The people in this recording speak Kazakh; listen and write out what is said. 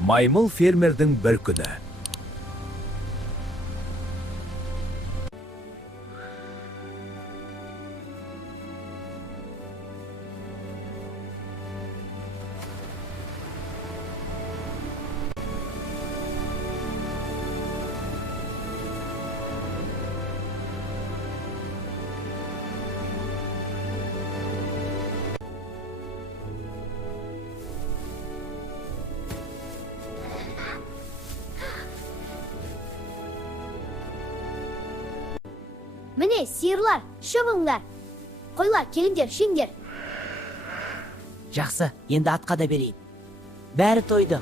Маймыл фермердің бір күні. Міне, сиырлар, шыбыңдар. Қойлар, келіңдер, шеңдер. Жақсы, енді атқа да берейін. Бәрі тойды,